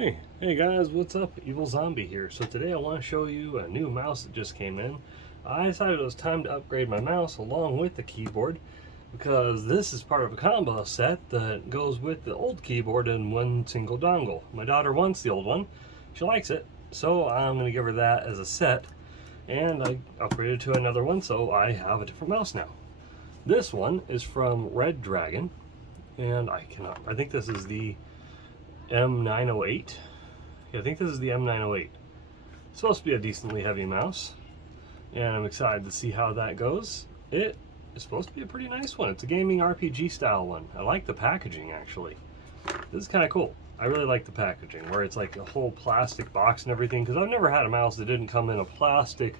Hey guys, what's up? Evil Zombie here. So today I want to show you a new mouse that just came in. I decided it was time to upgrade my mouse along with the keyboard because this is part of a combo set that goes with the old keyboard in one single dongle. My daughter wants the old one. She likes it, so I'm going to give her that as a set, and I upgraded to another one, so I have a different mouse now. This one is from Red Dragon, and I think this is the M908. Yeah, I think this is the M908. It's supposed to be a decently heavy mouse, and I'm excited to see how that goes. It is supposed to be a pretty nice one. It's a gaming RPG style one. I like the packaging actually. This is kind of cool. I really like the packaging where it's like a whole plastic box and everything, because I've never had a mouse that didn't come in a plastic,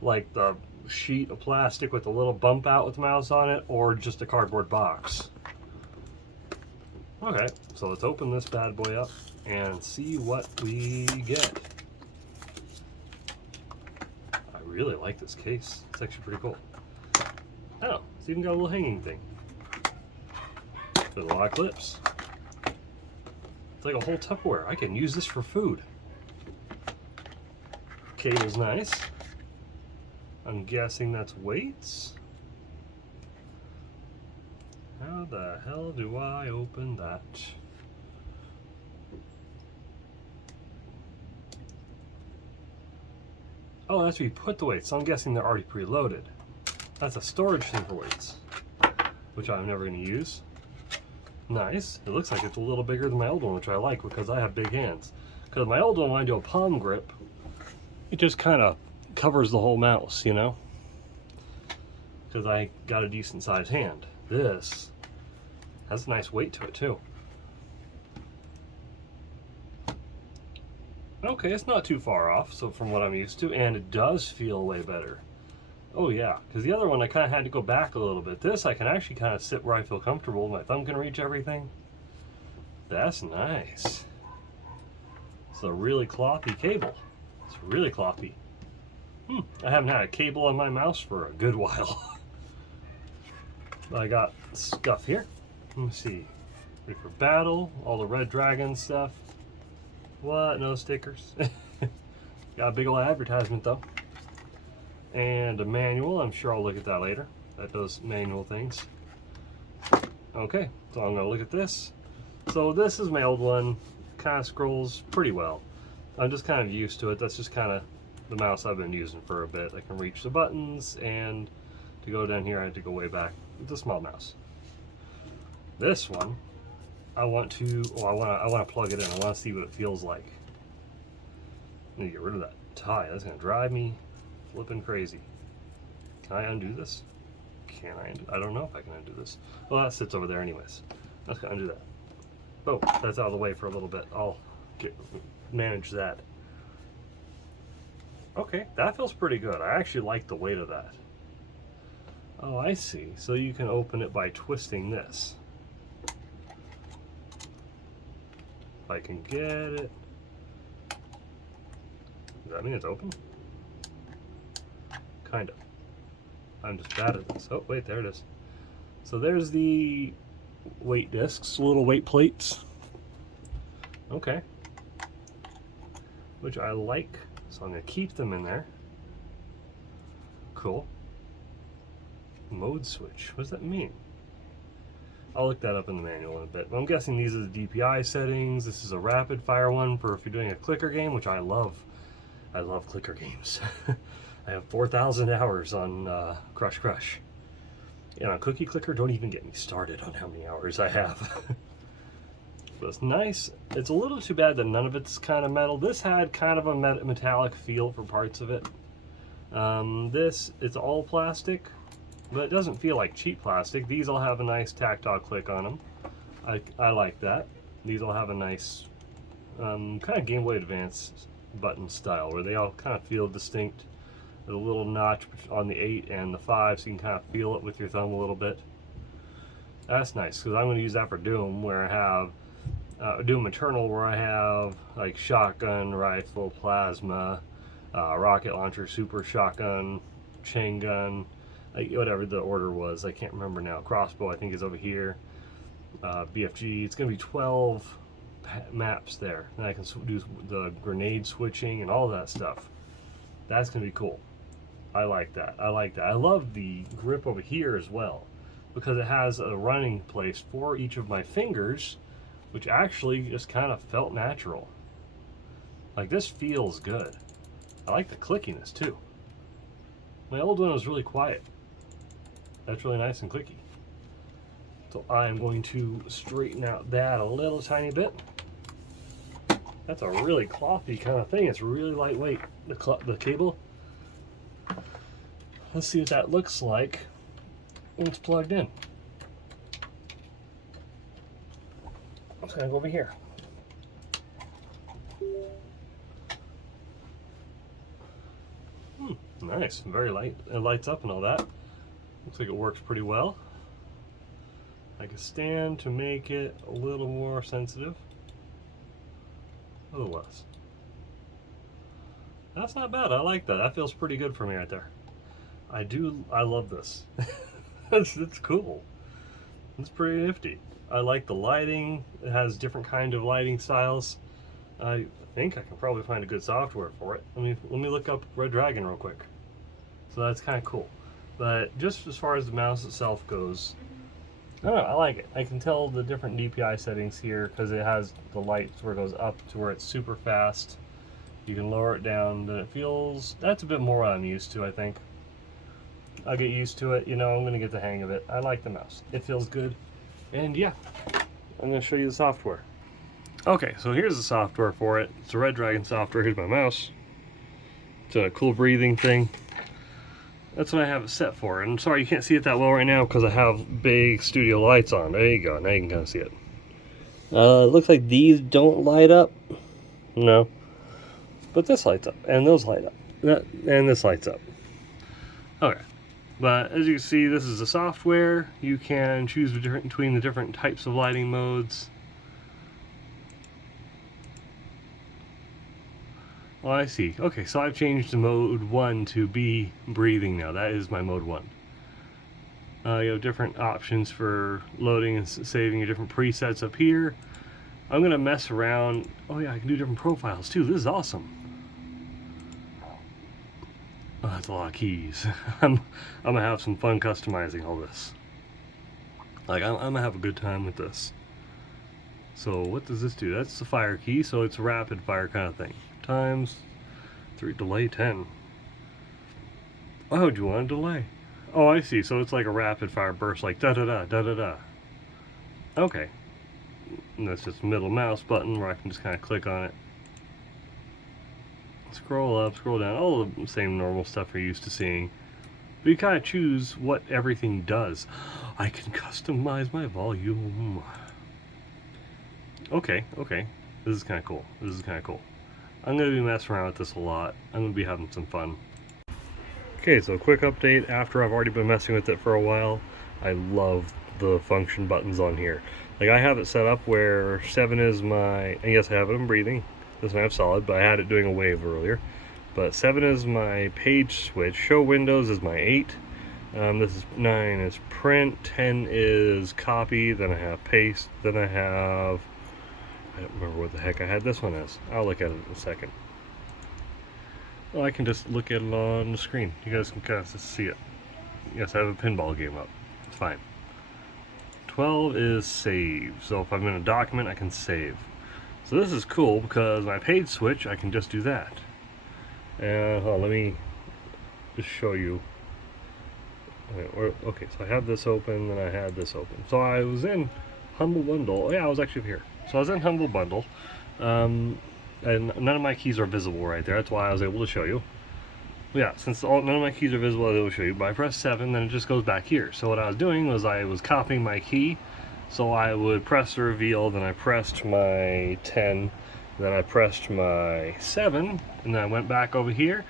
like the sheet of plastic with a little bump out with the mouse on it, or just a cardboard box. Okay, so let's open this bad boy up and see what we get. I really like this case. It's actually pretty cool. Oh, it's even got a little hanging thing. There's a lot of clips. It's like a whole Tupperware. I can use this for food. Cable's nice. I'm guessing that's weights. How the hell do I open that? Oh, that's where you put the weights, so I'm guessing they're already preloaded. That's a storage thing for weights, which I'm never going to use. Nice. It looks like it's a little bigger than my old one, which I like because I have big hands. Because my old one, when I do a palm grip, it just kind of covers the whole mouse, you know? Because I got a decent sized hand. This has a nice weight to it too. Okay, it's not too far off, so from what I'm used to, and it does feel way better. Oh yeah, because the other one I kind of had to go back a little bit. This I can actually kind of sit where I feel comfortable. My thumb can reach everything. That's nice. It's a really cloppy cable. It's really cloppy. I haven't had a cable on my mouse for a good while. I got stuff here. Let me see. Ready for battle, all the Red Dragon stuff. What? No stickers? Got a big old advertisement though. And a manual. I'm sure I'll look at that later. That does manual things. Okay, so I'm gonna look at this. So this is my old one. Kind of scrolls pretty well. I'm just kind of used to it. That's just kind of the mouse I've been using for a bit. I can reach the buttons, and to go down here I had to go way back. It's a small mouse. This one, I want to plug it in. I want to see what it feels like. I need to get rid of that tie. That's gonna drive me flipping crazy. Can I undo this? Can I undo? I don't know if I can undo this. Well, that sits over there anyways. Let's undo that. Oh, that's out of the way for a little bit. I'll manage that. Okay, that feels pretty good. I actually like the weight of that. Oh, I see. So you can open it by twisting this. If I can get it. Does that mean it's open? Kind of. I'm just bad at this. Oh, wait, there it is. So there's the weight discs, little weight plates. Okay. Which I like, so I'm going to keep them in there. Cool. Mode switch. What does that mean? I'll look that up in the manual in a bit. But I'm guessing these are the DPI settings. This is a rapid fire one for if you're doing a clicker game, which I love. I love clicker games. I have 4,000 hours on Crush Crush. And on Cookie Clicker, don't even get me started on how many hours I have. But it's nice. It's a little too bad that none of it's kind of metal. This had kind of a metallic feel for parts of it. This, it's all plastic, but it doesn't feel like cheap plastic. These all have a nice tactile click on them. I like that. These all have a nice kind of Game Boy Advance button style where they all kind of feel distinct. There's a little notch on the 8 and the 5, so you can kind of feel it with your thumb a little bit. That's nice, because I'm going to use that for Doom, where I have Doom Eternal, where I have like shotgun, rifle, plasma, rocket launcher, super shotgun, chain gun, like whatever the order was. I can't remember now. Crossbow, I think, is over here. BFG. It's going to be 12 maps there. And I can do the grenade switching and all that stuff. That's going to be cool. I like that. I like that. I love the grip over here as well, because it has a running place for each of my fingers, which actually just kind of felt natural. Like, this feels good. I like the clickiness too. My old one was really quiet. That's really nice and clicky. So I'm going to straighten out that a little tiny bit. That's a really clothy kind of thing. It's really lightweight, the cable. Let's see what that looks like when it's plugged in. I'm just gonna go over here. Nice, very light. It lights up and all that. Looks like it works pretty well. I can stand to make it a little more sensitive. A little less. That's not bad. I like that. That feels pretty good for me right there. I love this. it's cool. It's pretty nifty. I like the lighting. It has different kind of lighting styles. I think I can probably find a good software for it. Let me look up Red Dragon real quick. So that's kind of cool. But just as far as the mouse itself goes, I don't know, I like it. I can tell the different DPI settings here because it has the lights where it goes up to where it's super fast. You can lower it down, then it feels, that's a bit more what I'm used to, I think. I'll get used to it, you know, I'm gonna get the hang of it. I like the mouse. It feels good. And yeah, I'm gonna show you the software. Okay, so here's the software for it. It's a Red Dragon software. Here's my mouse. It's a cool breathing thing. That's what I have it set for. And I'm sorry you can't see it that well right now because I have big studio lights on. There you go. Now you can kind of see it. It looks like these don't light up. No. But this lights up. And those light up. And this lights up. Okay. But as you can see, this is the software. You can choose between the different types of lighting modes. Oh, I see. Okay, so I've changed to mode 1 to be breathing now. That is my mode 1. You have different options for loading and saving your different presets up here. I'm going to mess around. Oh yeah, I can do different profiles too. This is awesome. Oh, that's a lot of keys. I'm going to have some fun customizing all this. Like, I'm going to have a good time with this. So what does this do? That's the fire key, so it's a rapid fire kind of thing. Times 3, delay 10. Why would you want to delay? Oh, I see. So it's like a rapid fire burst, like da da da da da da. Okay. And that's just the middle mouse button where I can just kind of click on it. Scroll up, scroll down, all the same normal stuff you're used to seeing. But you kind of choose what everything does. I can customize my volume. Okay, okay. This is kind of cool. This is kind of cool. I'm going to be messing around with this a lot. I'm going to be having some fun. Okay, so quick update after I've already been messing with it for a while. I love the function buttons on here. Like, I have it set up where 7 is my, and yes, I have it in breathing. This one I have solid, but I had it doing a wave earlier. But 7 is my page switch. Show windows is my 8. This is 9 is print. 10 is copy. Then I have paste. Then I have, I don't remember what the heck I had this one as. I'll look at it in a second. Well, I can just look at it on the screen. You guys can kind of see it. Yes, I have a pinball game up. It's fine. 12 is save. So if I'm in a document, I can save. So this is cool because my page switch, I can just do that. And let me just show you. Okay, so I have this open, and I had this open. So I was in Humble Bundle. Oh, yeah, I was actually here. So I was in Humble Bundle, and none of my keys are visible right there. That's why I was able to show you. Yeah, since none of my keys are visible, I was able to show you. But I press 7, then it just goes back here. So what I was doing was I was copying my key. So I would press the reveal, then I pressed my 10, then I pressed my 7, and then I went back over here,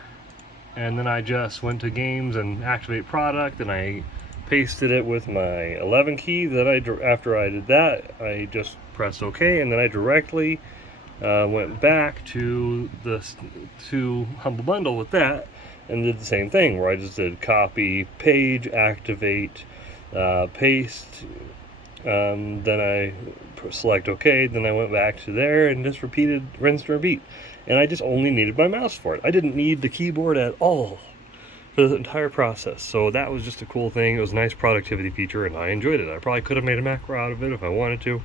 and then I just went to games and activate product, and I pasted it with my 11 key. Then after I did that, I just pressed OK, and then I directly went back to Humble Bundle with that, and did the same thing, where I just did copy, page, activate, paste, Then I select OK, then I went back to there and just repeated, rinse and repeat. And I just only needed my mouse for it. I didn't need the keyboard at all for the entire process. So that was just a cool thing. It was a nice productivity feature and I enjoyed it. I probably could have made a macro out of it if I wanted to,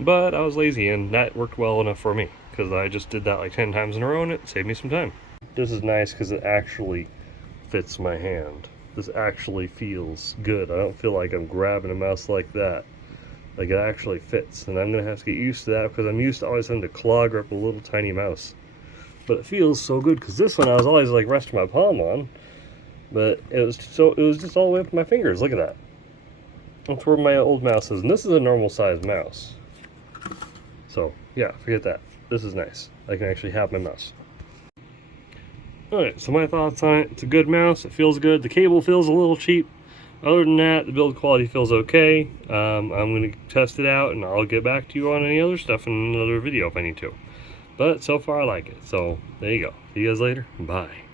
but I was lazy and that worked well enough for me because I just did that like 10 times in a row and it saved me some time. This is nice because it actually fits my hand. This actually feels good. I don't feel like I'm grabbing a mouse like that. Like it actually fits, and I'm gonna have to get used to that because I'm used to always having to claw grip a little tiny mouse. But it feels so good because this one I was always like resting my palm on, but it was just all the way up to my fingers. Look at that. That's where my old mouse is, and this is a normal size mouse. So yeah, forget that. This is nice. I can actually have my mouse. Alright, so my thoughts on it. It's a good mouse. It feels good. The cable feels a little cheap. Other than that, the build quality feels okay. I'm going to test it out and I'll get back to you on any other stuff in another video if I need to. But so far I like it. So there you go. See you guys later. Bye.